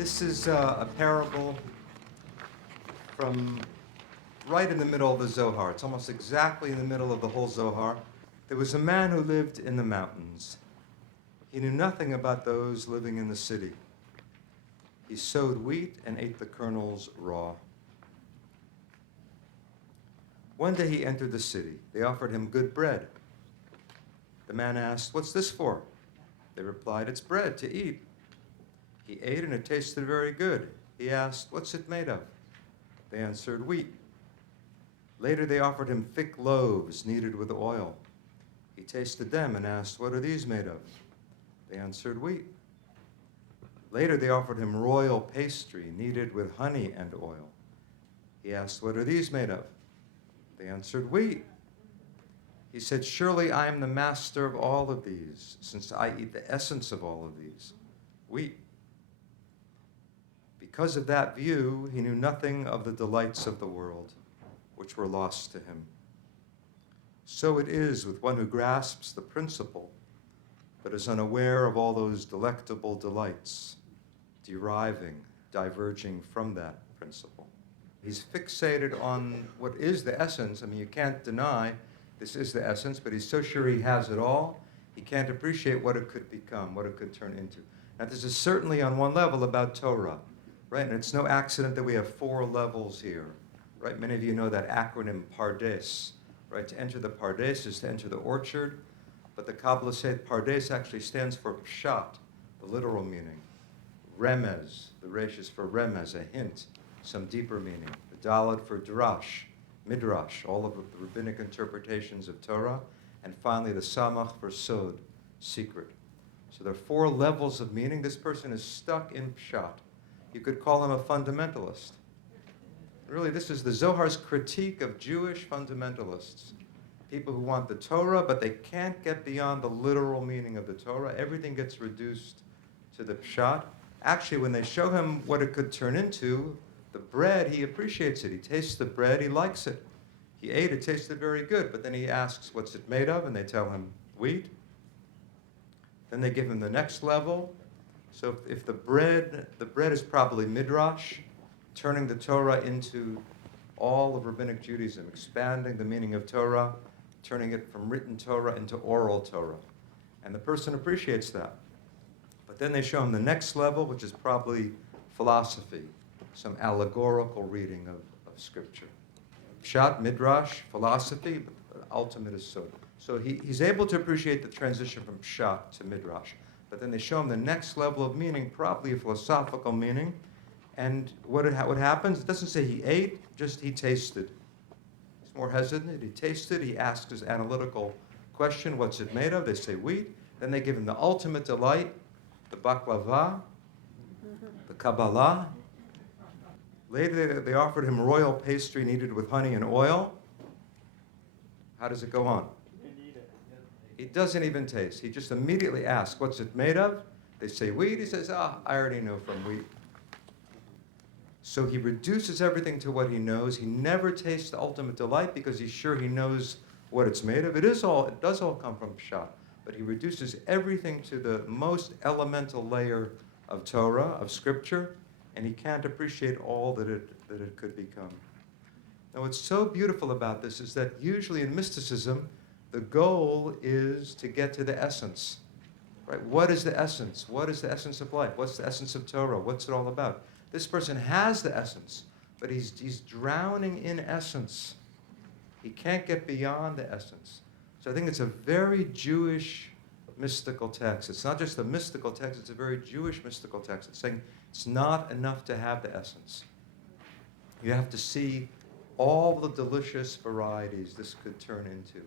This is a parable from right in the middle of the Zohar. It's almost exactly in the middle of the whole Zohar. There was a man who lived in the mountains. He knew nothing about those living in the city. He sowed wheat and ate the kernels raw. One day he entered the city. They offered him good bread. The man asked, "What's this for?" They replied, "It's bread to eat." He ate and it tasted very good. He asked, "What's it made of?" They answered, "Wheat." Later they offered him thick loaves kneaded with oil. He tasted them and asked, "What are these made of?" They answered, "Wheat." Later they offered him royal pastry kneaded with honey and oil. He asked, "What are these made of?" They answered, "Wheat." He said, "Surely I am the master of all of these, since I eat the essence of all of these, wheat." Because of that view, he knew nothing of the delights of the world, which were lost to him. So it is with one who grasps the principle, but is unaware of all those delectable delights, diverging from that principle. He's fixated on what is the essence. I mean, you can't deny this is the essence, but he's so sure he has it all, he can't appreciate what it could become, what it could turn into. Now, this is certainly on one level about Torah, right? And it's no accident that we have 4 levels here, right? Many of you know that acronym Pardes, right? To enter the Pardes is to enter the orchard, but the Kabbalah says Pardes actually stands for Pshat, the literal meaning. Remez, the Resh is for Remez, a hint, some deeper meaning. The Daled for Drash, Midrash, all of the rabbinic interpretations of Torah. And finally, the Samach for Sod, secret. So there are 4 levels of meaning. This person is stuck in Pshat. You could call him a fundamentalist. Really, this is the Zohar's critique of Jewish fundamentalists. People who want the Torah, but they can't get beyond the literal meaning of the Torah. Everything gets reduced to the Pshat. Actually, when they show him what it could turn into, the bread, he appreciates it. He tastes the bread, he likes it. He ate it, tasted very good. But then he asks, "What's it made of?" And they tell him, "Wheat." Then they give him the next level. So if the bread is probably Midrash, turning the Torah into all of rabbinic Judaism, expanding the meaning of Torah, turning it from written Torah into oral Torah. And the person appreciates that. But then they show him the next level, which is probably philosophy, some allegorical reading of Scripture. Pshat, Midrash, philosophy, but the ultimate is Sod. So he's able to appreciate the transition from Pshat to Midrash. But then they show him the next level of meaning, probably a philosophical meaning. And what happens, it doesn't say he ate, just he tasted. He's more hesitant. He tasted, he asks his analytical question, "What's it made of?" They say wheat. Then they give him the ultimate delight, the baklava, the Kabbalah. Later they offered him royal pastry kneaded with honey and oil. How does it go on? He doesn't even taste. He just immediately asks, "What's it made of?" They say wheat. He says, "I already know from wheat." So he reduces everything to what he knows. He never tastes the ultimate delight because he's sure he knows what it's made of. It does all come from Pshat. But he reduces everything to the most elemental layer of Torah, of Scripture, and he can't appreciate all that it could become. Now, what's so beautiful about this is that usually in mysticism, the goal is to get to the essence. Right? What is the essence? What is the essence of life? What's the essence of Torah? What's it all about? This person has the essence, but he's drowning in essence. He can't get beyond the essence. So I think it's a very Jewish mystical text. It's not just a mystical text, it's a very Jewish mystical text. It's saying it's not enough to have the essence. You have to see all the delicious varieties this could turn into,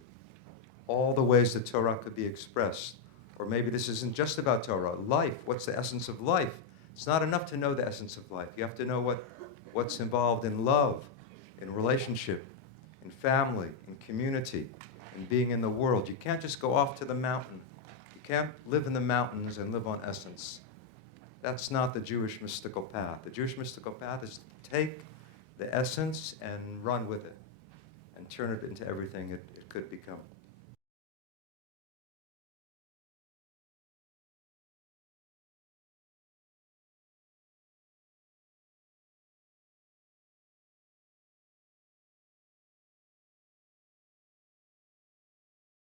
all the ways that Torah could be expressed. Or maybe this isn't just about Torah. Life, what's the essence of life? It's not enough to know the essence of life. You have to know what's involved in love, in relationship, in family, in community, in being in the world. You can't just go off to the mountain. You can't live in the mountains and live on essence. That's not the Jewish mystical path. The Jewish mystical path is to take the essence and run with it and turn it into everything it could become.